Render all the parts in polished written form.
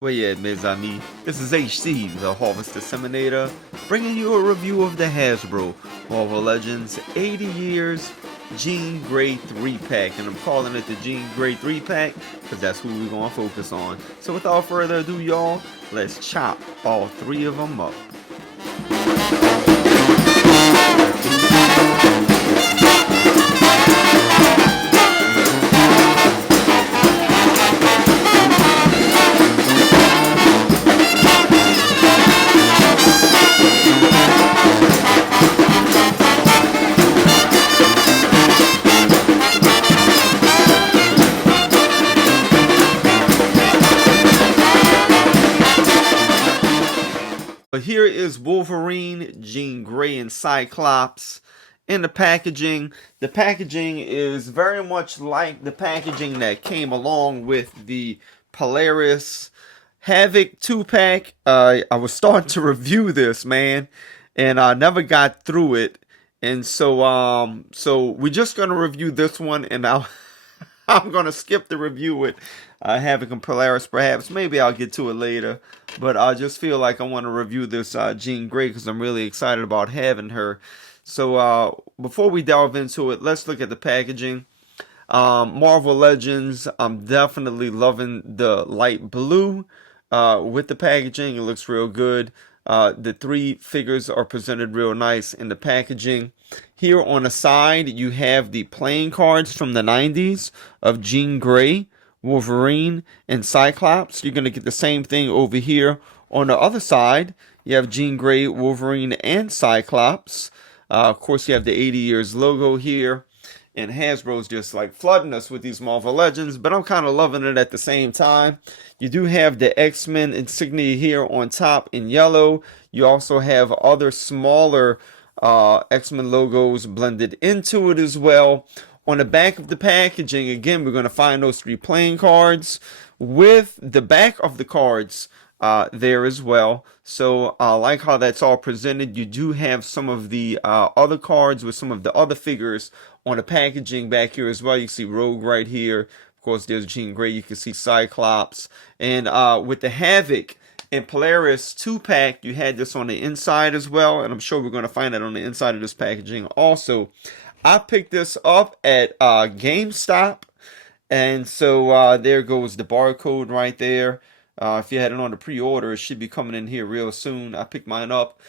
Well, yeah, mes amis, this is HC, the Harvest Disseminator, bringing you a review of the Hasbro Marvel Legends 80 Years Jean Grey 3-pack, and I'm calling it the Jean Grey 3-pack because that's who we're going to focus on. So without further ado, y'all, let's chop all three of them up. But here is Wolverine, Jean Grey, and Cyclops in the packaging. The packaging is very much like the packaging that came along with the Polaris Havoc 2-pack. I was starting to review this, man, and I never got through it. And so we're just gonna review this one, and I'm gonna skip the review with Havoc and Polaris. Perhaps maybe I'll get to it later, but I just feel like I want to review this Jean Grey because I'm really excited about having her. So before we delve into it, let's look at the packaging. Marvel Legends, I'm definitely loving the light blue with the packaging. It looks real good. The three figures are presented real nice in the packaging. Here on the side, you have the playing cards from the 90s of Jean Grey, Wolverine, and Cyclops. You're going to get the same thing over here. On the other side, you have Jean Grey, Wolverine, and Cyclops. Of course, you have the 80 years logo here. And Hasbro's just like flooding us with these Marvel Legends, but I'm kind of loving it at the same time. You do have the X-Men insignia here on top in yellow. You also have other smaller X-Men logos blended into it as well. On the back of the packaging, again, we're going to find those three playing cards with the back of the cards there as well. So I like how that's all presented. You do have some of the other cards with some of the other figures on the packaging back here as well. You can see Rogue right here. Of course, there's Jean Grey. You can see Cyclops. And with the Havoc and Polaris 2-pack, you had this on the inside as well. And I'm sure we're going to find that on the inside of this packaging also. I picked this up at GameStop. And so there goes the barcode right there. If you had it on the pre-order, it should be coming in here real soon. I picked mine up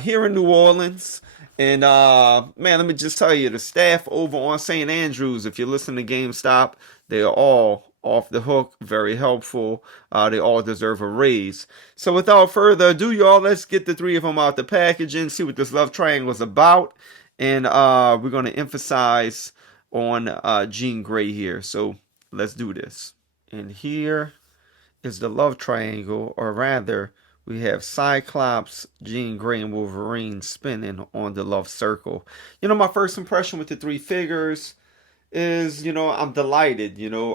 here in New Orleans. And man, let me just tell you, the staff over on St. Andrews, if you listen to GameStop, they are all off the hook, very helpful. They all deserve a raise. So without further ado, y'all, let's get the three of them out the packaging, see what this love triangle is about. And we're going to emphasize on Jean Grey here. So let's do this. And here is the love triangle, or rather, we have Cyclops, Jean Grey, and Wolverine spinning on the love circle. You know, my first impression with the three figures is, I'm delighted.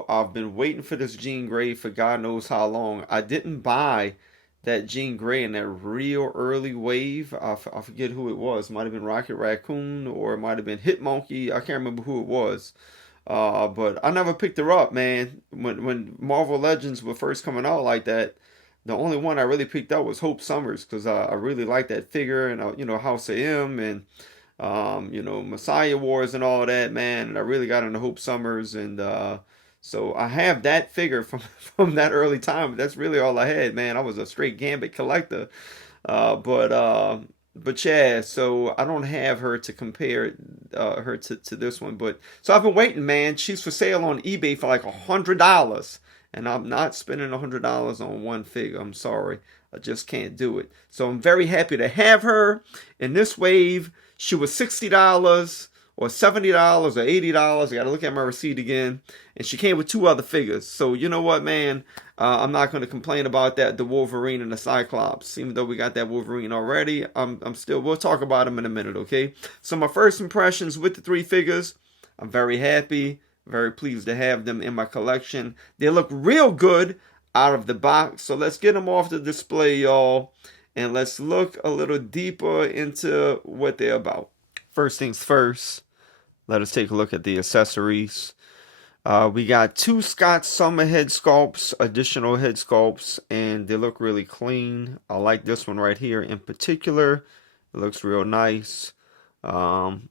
I've been waiting for this Jean Grey for God knows how long. I didn't buy that Jean Grey in that real early wave. I forget who it was. It might have been Rocket Raccoon, or it might have been Hit Monkey. I can't remember who it was. But I never picked her up, man. When Marvel Legends were first coming out like that, the only one I really picked up was Hope Summers, because I really liked that figure, and House of M, and Messiah Wars and all that, man. And I really got into Hope Summers, and so I have that figure from from that early time. That's really all I had, man. I was a straight Gambit collector, but yeah, so I don't have her to compare her to this one. But so I've been waiting, man. She's for sale on eBay for like $100, and I'm not spending $100 on one figure. I'm sorry, I just can't do it. So I'm very happy to have her in this wave. She was $60 or $70 or $80. I got to look at my receipt again. And she came with two other figures. So you know what, man? I'm not going to complain about that, the Wolverine and the Cyclops. Even though we got that Wolverine already, we'll talk about them in a minute, okay? So my first impressions with the three figures, I'm very happy, very pleased to have them in my collection. They look real good out of the box. So let's get them off the display, y'all. And let's look a little deeper into what they're about. First things first, let us take a look at the accessories. We got two Scott Summer head sculpts, additional head sculpts, and they look really clean. I like this one right here in particular. It looks real nice. Um,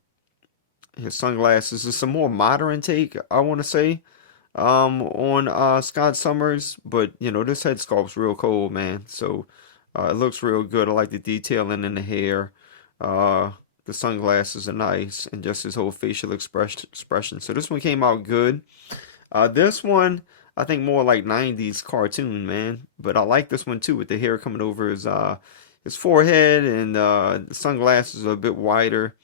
his sunglasses is some more modern take, I want to say, on Scott Summers, but you know, this head sculpt's real cool, man. So it looks real good. I like the detailing in the hair. Uh, the sunglasses are nice, and just his whole facial expression. So this one came out good. This one, I think more like 90s cartoon, man. But I like this one too, with the hair coming over his forehead, and the sunglasses are a bit wider.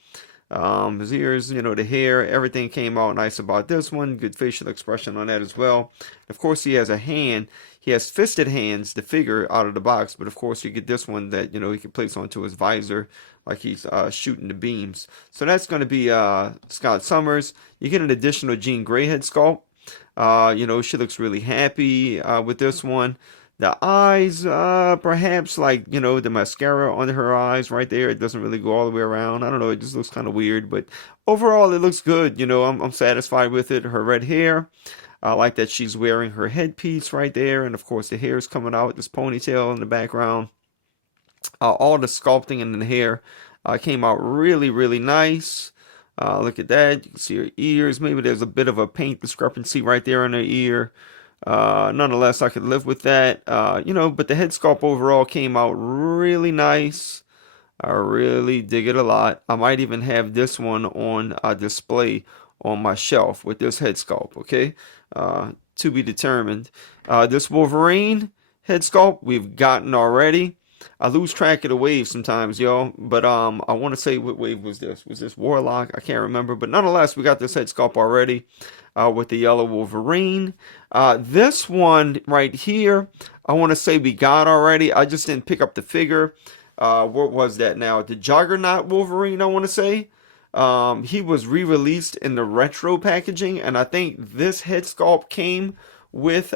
His ears, you know, the hair, everything came out nice about this one. Good facial expression on that as well. Of course, he has a hand. He has fisted hands, the figure, out of the box. But of course, you get this one that, you know, he can place onto his visor like he's shooting the beams. So that's going to be Scott Summers. You get an additional Jean Grey head sculpt. You know, she looks really happy with this one. The eyes, perhaps like, you know, the mascara on her eyes right there. It doesn't really go all the way around. I don't know. It just looks kind of weird, but overall it looks good. You know, I'm satisfied with it. Her red hair. I like that she's wearing her headpiece right there. And of course the hair is coming out, this ponytail in the background. All the sculpting in the hair came out really, really nice. Look at that. You can see her ears. Maybe there's a bit of a paint discrepancy right there in her ear. Nonetheless, I could live with that. You know, but the head sculpt overall came out really nice. I really dig it a lot. I might even have this one on display on my shelf with this head sculpt, okay? To be determined. This Wolverine head sculpt we've gotten already. I lose track of the wave sometimes, y'all. But I want to say, what wave was this? Was this Warlock? I can't remember. But nonetheless, we got this head sculpt already with the yellow Wolverine. This one right here, I want to say we got already. I just didn't pick up the figure. What was that now? The Juggernaut Wolverine, I want to say. He was re-released in the retro packaging, and I think this head sculpt came with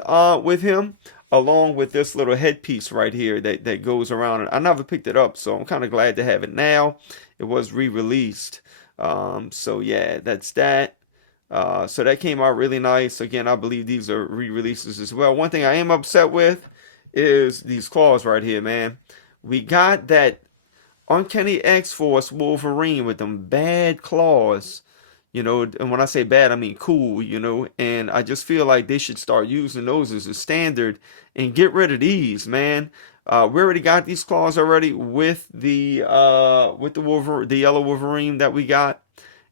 him, along with this little headpiece right here that goes around. And I never picked it up, so I'm kind of glad to have it now. It was re-released. So yeah, that's that. So that came out really nice. Again, I believe these are re-releases as well. One thing I am upset with is these claws right here, man. We got that Uncanny X-Force Wolverine with them bad claws. You know, and when I say bad, I mean cool, you know, and I just feel like they should start using those as a standard and get rid of these, man. We already got these claws already with the the yellow Wolverine that we got.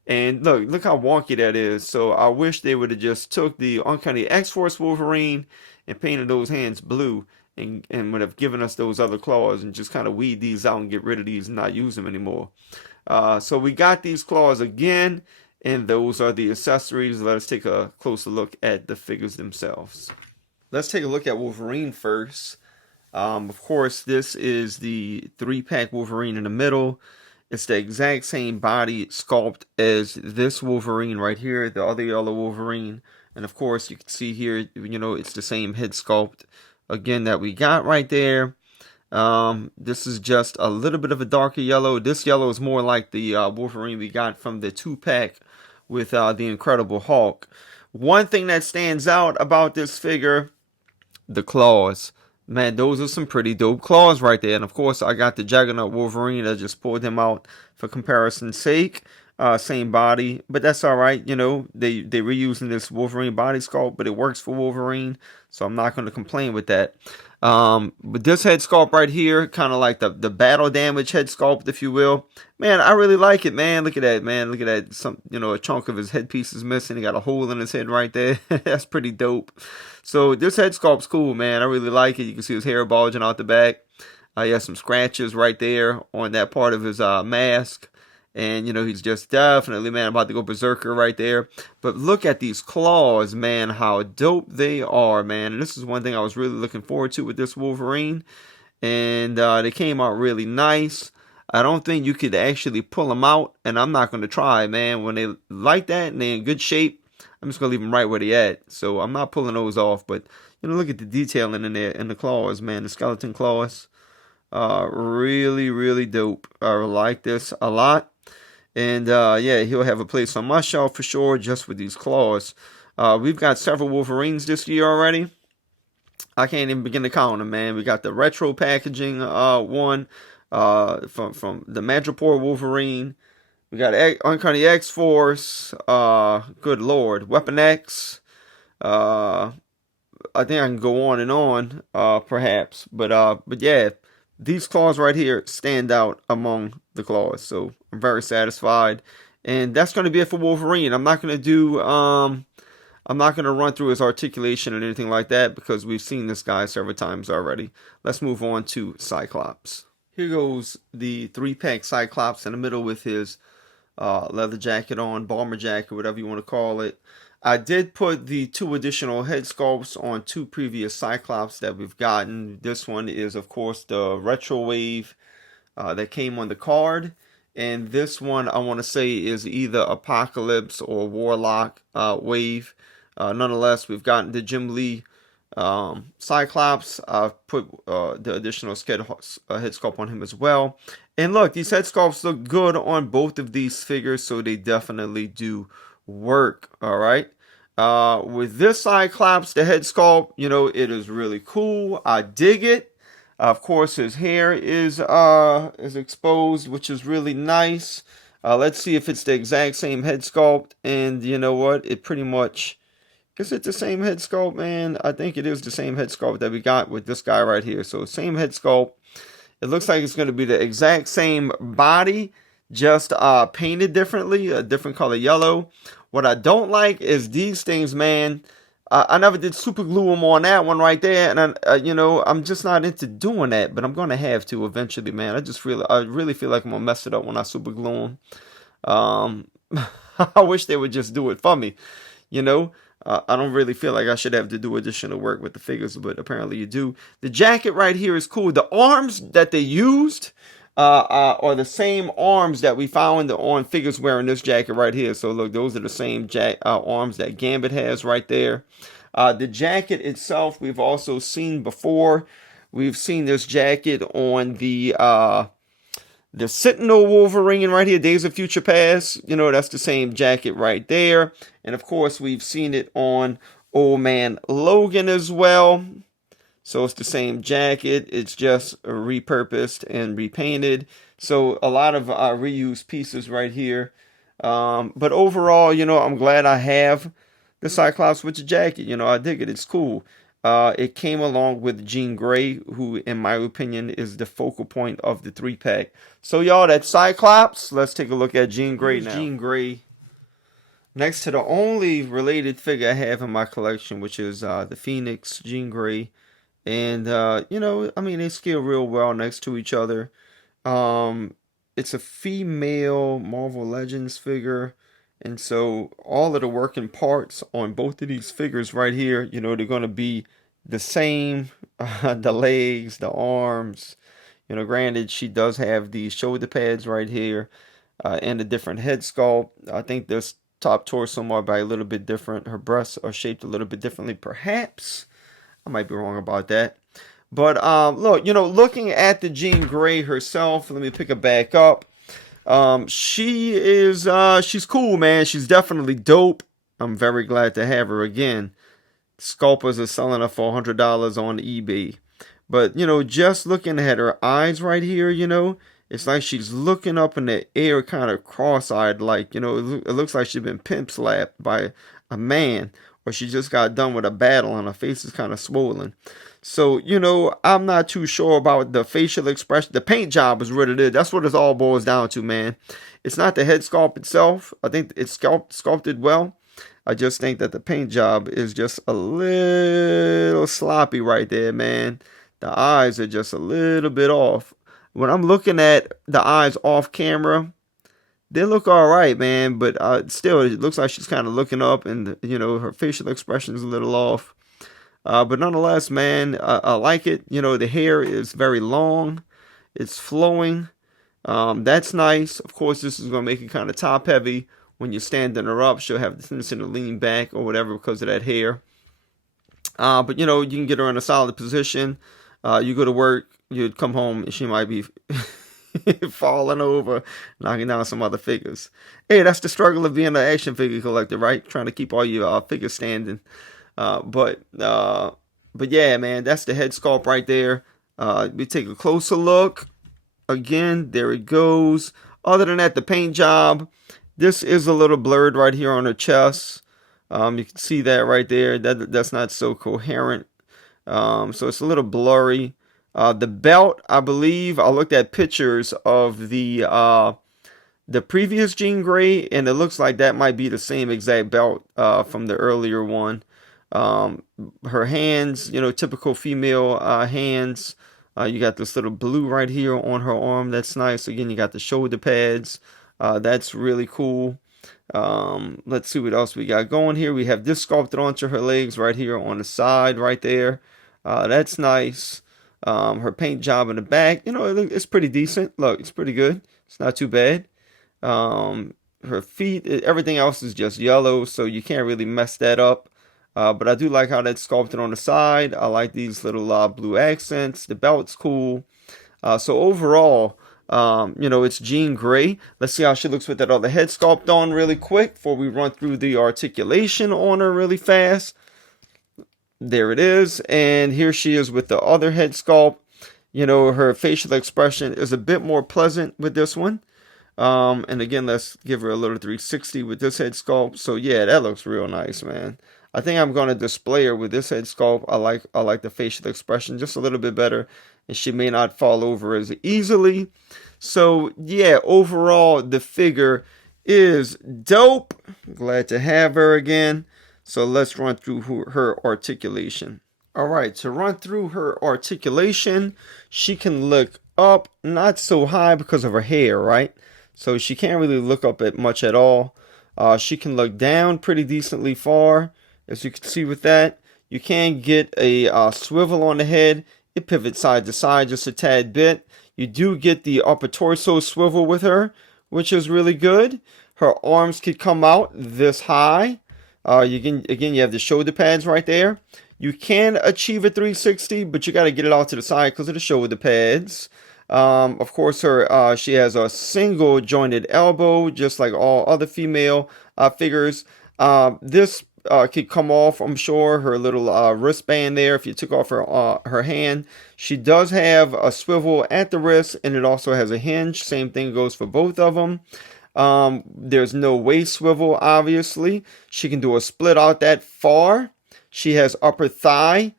And look how wonky that is. So I wish they would have just took the Uncanny X-Force Wolverine and painted those hands blue, and would have given us those other claws, and just kind of weed these out and get rid of these and not use them anymore. So we got these claws again. And those are the accessories. Let us take a closer look at the figures themselves. Let's take a look at Wolverine first. Of course, this is the 3-pack Wolverine in the middle. It's the exact same body sculpt as this Wolverine right here, the other yellow Wolverine. And of course, you can see here, you know, it's the same head sculpt again that we got right there. This is just a little bit of a darker yellow. This yellow is more like the Wolverine we got from the 2-pack with the Incredible Hulk. One thing that stands out about this figure, the claws. Man, those are some pretty dope claws right there. And of course, I got the Juggernaut Wolverine. I just pulled him out for comparison's sake. Same body, but that's all right. You know, they reusing this Wolverine body sculpt, but it works for Wolverine, so I'm not going to complain with that. But this head sculpt right here, kind of like the battle damage head sculpt, if you will. Man, I really like it, man. Look at that, man. Look at that. Some, you know, a chunk of his headpiece is missing. He got a hole in his head right there. That's pretty dope. So this head sculpt's cool, man. I really like it. You can see his hair bulging out the back. He has some scratches right there on that part of his mask. And, you know, he's just definitely, man, about to go berserker right there. But look at these claws, man, how dope they are, man. And this is one thing I was really looking forward to with this Wolverine. And they came out really nice. I don't think you could actually pull them out. And I'm not going to try, man. When they like that and they're in good shape, I'm just going to leave them right where they at. So I'm not pulling those off. But, you know, look at the detailing in there, in the claws, man. The skeleton claws. Really, really dope. I like this a lot. And yeah, he'll have a place on my shelf for sure, just with these claws. We've got several Wolverines this year already. I can't even begin to count them, man. We got the retro packaging one from the Madripoor Wolverine. We got Uncanny X-Force. Good Lord, Weapon X. I think I can go on and on, perhaps, but yeah, these claws right here stand out among the claws, so I'm very satisfied. And that's going to be it for Wolverine. I'm not going to run through his articulation and anything like that because we've seen this guy several times already. Let's move on to Cyclops. Here goes the 3-pack Cyclops in the middle with his leather jacket on, bomber jacket, whatever you want to call it. I did put the 2 additional head sculpts on 2 previous Cyclops that we've gotten. This one is, of course, the retro wave that came on the card. And this one, I want to say, is either Apocalypse or Warlock wave. Nonetheless, we've gotten the Jim Lee Cyclops. I've put the additional head sculpt on him as well. And look, these head sculpts look good on both of these figures, so they definitely do work. All right. With this Cyclops, the head sculpt, it is really cool. I dig it. Of course, his hair is exposed, which is really nice. Let's see if it's the exact same head sculpt. And you know what? It pretty much... Is it the same head sculpt, man? I think it is the same head sculpt that we got with this guy right here. So same head sculpt. It looks like it's going to be the exact same body, just painted differently, a different color yellow. What I don't like is these things, man. I never did super glue them on that one right there, and I'm just not into doing that. But I'm going to have to eventually, man. I really feel like I'm gonna mess it up when I super glue them. I wish they would just do it for me, I don't really feel like I should have to do additional work with the figures, but apparently you do. The jacket right here is cool. The arms that they used are the same arms that we found on figures wearing this jacket right here. So look, those are the same arms that Gambit has right there. The jacket itself, we've also seen before. We've seen this jacket on the Sentinel Wolverine right here, Days of Future Past. That's the same jacket right there. And of course, we've seen it on Old Man Logan as well. So it's the same jacket. It's just repurposed and repainted. So a lot of reused pieces right here. But overall, I'm glad I have the Cyclops with the jacket. I dig it. It's cool. It came along with Jean Grey, who, in my opinion, is the focal point of the 3-pack. So, y'all, that's Cyclops. Let's take a look at Jean Grey now. Jean Grey, next to the only related figure I have in my collection, which is the Phoenix Jean Grey. And, they scale real well next to each other. It's a female Marvel Legends figure. And so all of the working parts on both of these figures right here, they're going to be the same. The legs, the arms, granted, she does have these shoulder pads right here and a different head sculpt. I think this top torso might be a little bit different. Her breasts are shaped a little bit differently, perhaps. I might be wrong about that. But look, looking at the Jean Grey herself, let me pick it back up. She's cool, man. She's definitely dope. I'm very glad to have her again. Scalpers are selling her for $100 on eBay. But, just looking at her eyes right here, it's like she's looking up in the air kind of cross-eyed, like, it looks like she's been pimp slapped by a man, or she just got done with a battle and her face is kind of swollen. So, I'm not too sure about the facial expression. The paint job is what it is. That's what it all boils down to, man. It's not the head sculpt itself. I think it's sculpted well. I just think that the paint job is just a little sloppy right there, man. The eyes are just a little bit off. When I'm looking at the eyes off camera, they look all right, man. But still, it looks like she's kind of looking up and, her facial expression is a little off. But nonetheless, man, I like it. The hair is very long. It's flowing. That's nice. Of course, this is going to make it kind of top heavy. When you're standing her up, she'll have the tendency to lean back or whatever because of that hair. But, you can get her in a solid position. You go to work, you'd come home, and she might be falling over, knocking down some other figures. Hey, that's the struggle of being an action figure collector, right? Trying to keep all your figures standing. But yeah, man, that's the head sculpt right there. We take a closer look. Again, there it goes. Other than that, the paint job, this is a little blurred right here on her chest. You can see that right there. That's not so coherent. So it's a little blurry. The belt, I believe, I looked at pictures of the previous Jean Grey, and it looks like that might be the same exact belt from the earlier one. Her hands, typical female hands. You got this little blue right here on her arm. That's nice. Again, you got the shoulder pads. That's really cool. Let's see what else we got going here. We have this sculpted onto her legs right here on the side right there. That's nice. Her paint job in the back, it's pretty decent. Look, it's pretty good. It's not too bad. Her feet, everything else is just yellow, so you can't really mess that up. But I do like how that's sculpted on the side. I like these little blue accents. The belt's cool. So overall, it's Jean Grey. Let's see how she looks with that other head sculpt on really quick before we run through the articulation on her really fast. There it is. And here she is with the other head sculpt. Her facial expression is a bit more pleasant with this one. And again, let's give her a little 360 with this head sculpt. So yeah, that looks real nice, man. I think I'm going to display her with this head sculpt. I like the facial expression just a little bit better, and she may not fall over as easily. So yeah, overall the figure is dope. Glad to have her again. So let's run through her articulation. All right, to run through her articulation, she can look up, not so high because of her hair, right? So she can't really look up at much at all. She can look down pretty decently far. As you can see with that, you can get a swivel on the head. It pivots side to side just a tad bit. You do get the upper torso swivel with her, which is really good. Her arms could come out this high. You have the shoulder pads right there. You can achieve a 360, but you got to get it out to the side because of the shoulder pads. Of course, she has a single jointed elbow, just like all other female figures. This could come off, I'm sure, her little wristband there. If you took off her hand, she does have a swivel at the wrist, and it also has a hinge. Same thing goes for both of them. There's no waist swivel, obviously. She can do a split out that far. She has upper thigh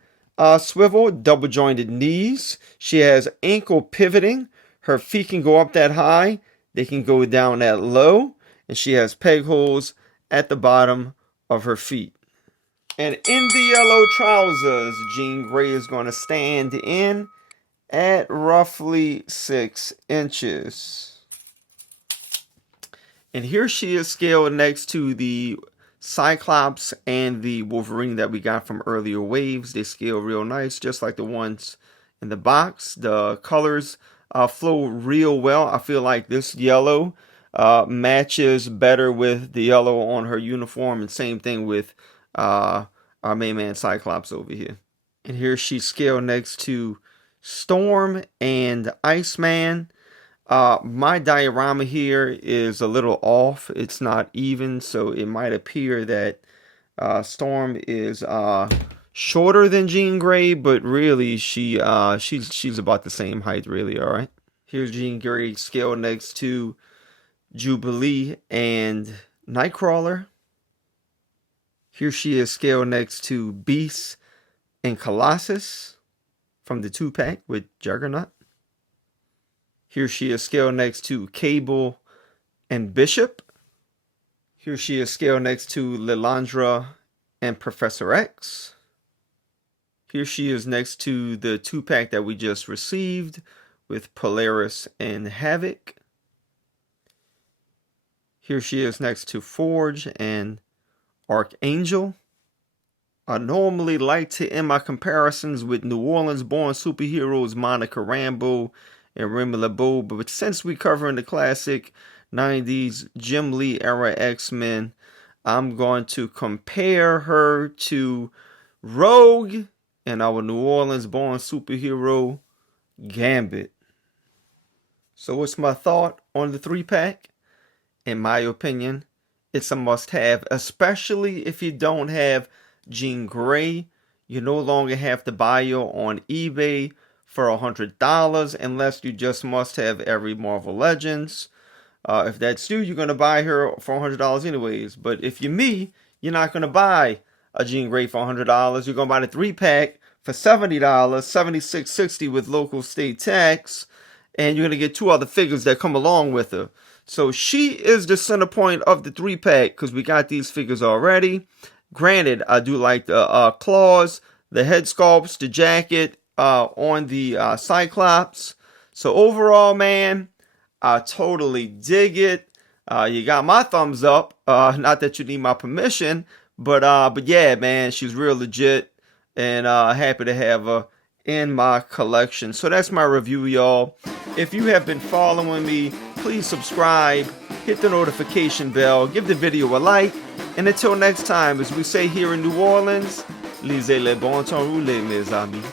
swivel, double jointed knees. She has ankle pivoting. Her feet can go up that high. They can go down that low. And she has peg holes at the bottom of her feet. And in the yellow trousers, Jean Grey is going to stand in at roughly 6 inches. And here she is scaled next to the Cyclops and the Wolverine that we got from earlier waves. They scale real nice, just like the ones in the box. The colors flow real well. I feel like this yellow matches better with the yellow on her uniform, and same thing with our main man Cyclops over here. And here she's scaled next to Storm and Iceman. My diorama here is a little off. It's not even, so it might appear that Storm is shorter than Jean Grey, but really she's about the same height, really. All right. Here's Jean Grey scaled next to Jubilee and Nightcrawler. Here she is scaled next to Beast and Colossus from the 2-pack with Juggernaut. Here she is scaled next to Cable and Bishop. Here she is scaled next to Lilandra and Professor X. Here she is next to the 2-pack that we just received with Polaris and Havoc. Here she is next to Forge and Archangel. I normally like to end my comparisons with New Orleans born superheroes Monica Rambeau and Remy LeBeau, but since we covering the classic 90s Jim Lee era X-Men, I'm going to compare her to Rogue and our New Orleans born superhero Gambit. So what's my thought on the 3-pack? In my opinion, it's a must-have, especially if you don't have Jean Grey. You no longer have to buy her on eBay for $100 unless you just must have every Marvel Legends. If that's you, you're going to buy her for $100 anyways. But if you're me, you're not going to buy a Jean Grey for $100. You're going to buy the 3-pack for $70, $76.60 with local state tax. And you're going to get 2 other figures that come along with her. So she is the center point of the 3-pack because we got these figures already. Granted, I do like the claws, the head sculpts, the jacket on the Cyclops. So overall, man, I totally dig it. You got my thumbs up. Not that you need my permission, but yeah, man, she's real legit, and happy to have her in my collection. So that's my review, y'all. If you have been following me, please subscribe, hit the notification bell, give the video a like, and until next time, as we say here in New Orleans, lisez les bons temps roulés, mes amis.